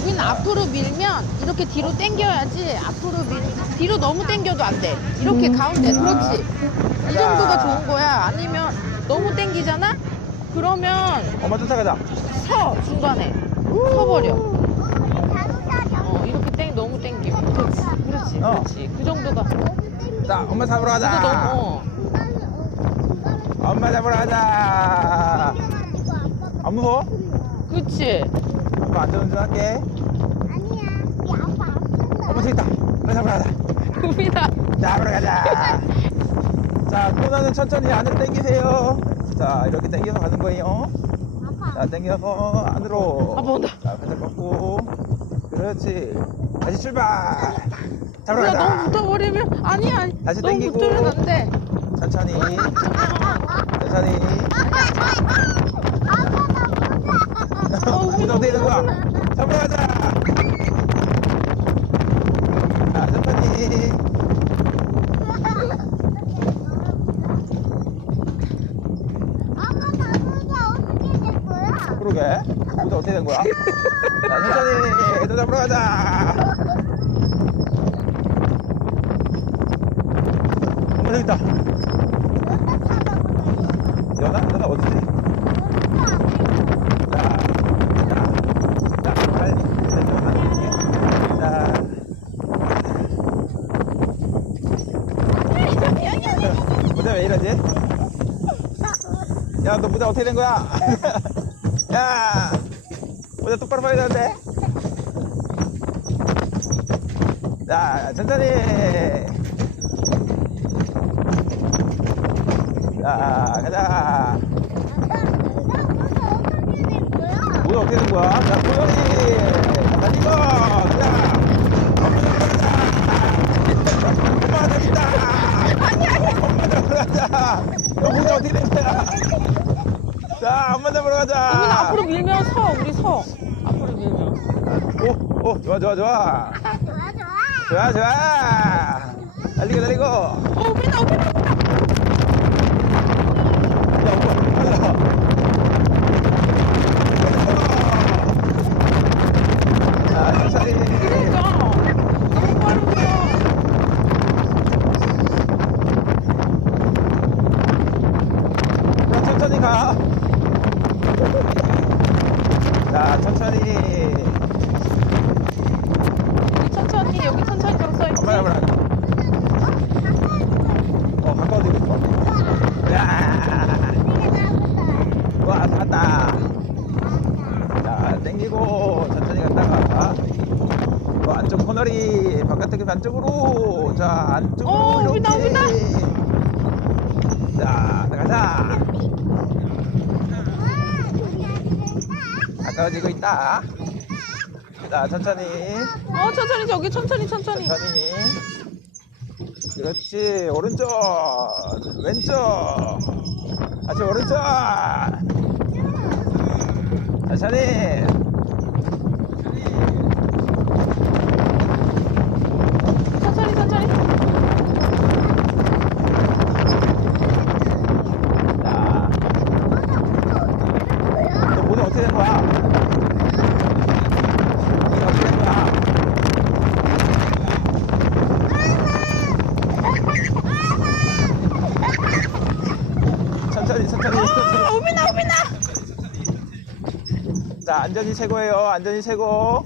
우리는 앞으로 밀면 이렇게 뒤로 당겨야지 앞으로 밀 뒤로 너무 당겨도 안 돼. 이렇게 가운데 그렇지. 이 정도가 좋은 거야. 아니면 너무 당기잖아? 그러면 엄마 쫓아가자. 서 중간에 서버려. 어 이렇게 땡 너무 당겨. 그렇지, 그렇지, 어. 그렇지. 그 정도가. 자, 엄마 잡으러 가자. 너무. 어. 엄마 잡으러 가자. 안 무서워? 그렇지. 엄마 안전운전할게. 엄마 저기 있다. 엄마 잡으러 가자. 우리나 잡으러 가자. 자, 코너는 천천히 안으로 당기세요. 자, 이렇게 당겨서 가는 거예요. 자, 당겨서 안으로. 아빠 온다. 자, 발짝 꺾고. 그렇지. 다시 출발. 잡으러 우리가 가자. 너무 붙어버리면 아니야. 아니. 다시 너무 당기고. 붙으면 안 돼. 천천히. 천천히. 어, 이제 어떻게 되는 거야? 천천히. 그러게. 어떻게 된 거야? 자, 천천히. 또 잡으러 가자. 엄마 저기 있다. 연아? 연아 어디지? 야, 너 모자 어떻게 된 거야? 야, 모자 똑바로 봐야 되는데. 자, 천천히. 자, 가자. 모자 어떻게 된 거야? 자, 고양이. 달리고. 가자. 엄마 있다. 엄마 잡으러 가자. 너 모자 어떻게 된 거야? 자, 엄마 잡으러 가자. 우리는 앞으로 밀면 서. 우리 서. 앞으로 밀면. 오, 오, 좋아, 좋아, 좋아. 좋아, 좋아. 달리고, 달리고. 야, 어, 우리 나, 우리 나. 엄마, 가자. 자, 천천히. 가. 자, 천천히. 여기 천천히 좀 써있지. 엄마 잡으러 가자. 어, 가까워지고 있어. 야, 와, 갔다. 자, 땡기고, 천천히 갔다가. 또 안쪽 코너리, 바깥쪽에 안쪽으로. 자, 안쪽으로. 어, 이렇게. 오빈다, 오빈다. 자, 나가자. 가까워지고 있다. 자, 천천히. 어, 천천히, 저기 천천히, 천천히. 천천히. 그렇지. 오른쪽. 왼쪽. 다시 오른쪽. 천천히, 천천히. 자. 너 모자 어떻게 된 거야? 모자 어떻게 된 거야? 천천히, 천천히. 아, 오빈아, 오빈아. 자, 안전이 최고예요. 안전이 최고.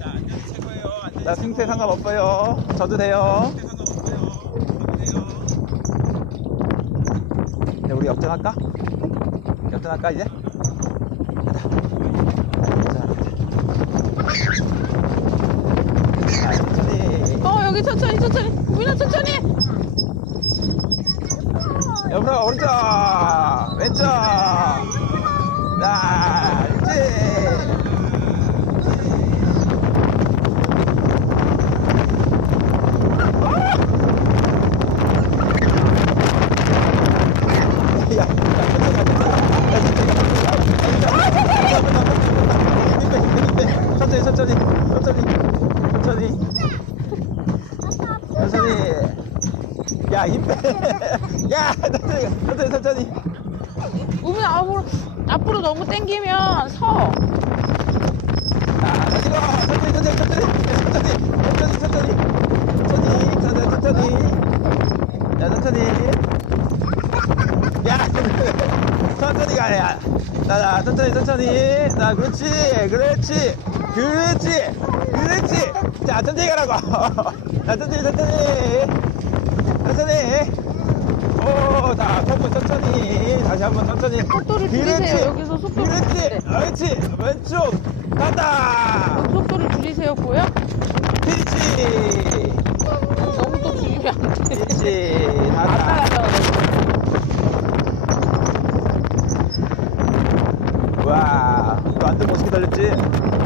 자, 승패 상관없어요. 져도 돼요. 네, 우리 역전할까? 역전할까, 이제? 가자. 자, 자, 천천히. 어, 여기 천천히, 천천히. 오빈아, 천천히. 옆으로, 오른쪽. 왼쪽. 자, 그렇지. 야, 천천히, 천천히, 천천히, 천천히. 야, 힘 빼. 야, 천천히, 천천히, 천천히. 우빈 앞으로 앞으로 너무 당기면 서. 자, 다시 가. 천천히, 천천히, 천천히. 천천히, 천천히, 천천히. 천천히, 천천히, 천천히. 야, 천천히. 야, 천천히 가, 야. 자, 자, 천천히, 천천히. 자, 그렇지, 그렇지, 그렇지. 그렇지. 자 천천히 가라고. 자 천천히 천천히. 천천히. 오자 천분 천천히. 다시 한번 천천히. 속도를 줄이세요. 여기서 속도를 그렇지. 네. 그렇지. 왼쪽. 간다. 속도를 줄이세요 보여? 피치 너무 또 줄이면 안돼. 피치 간다. 와또안뜬 모습 기다렸지?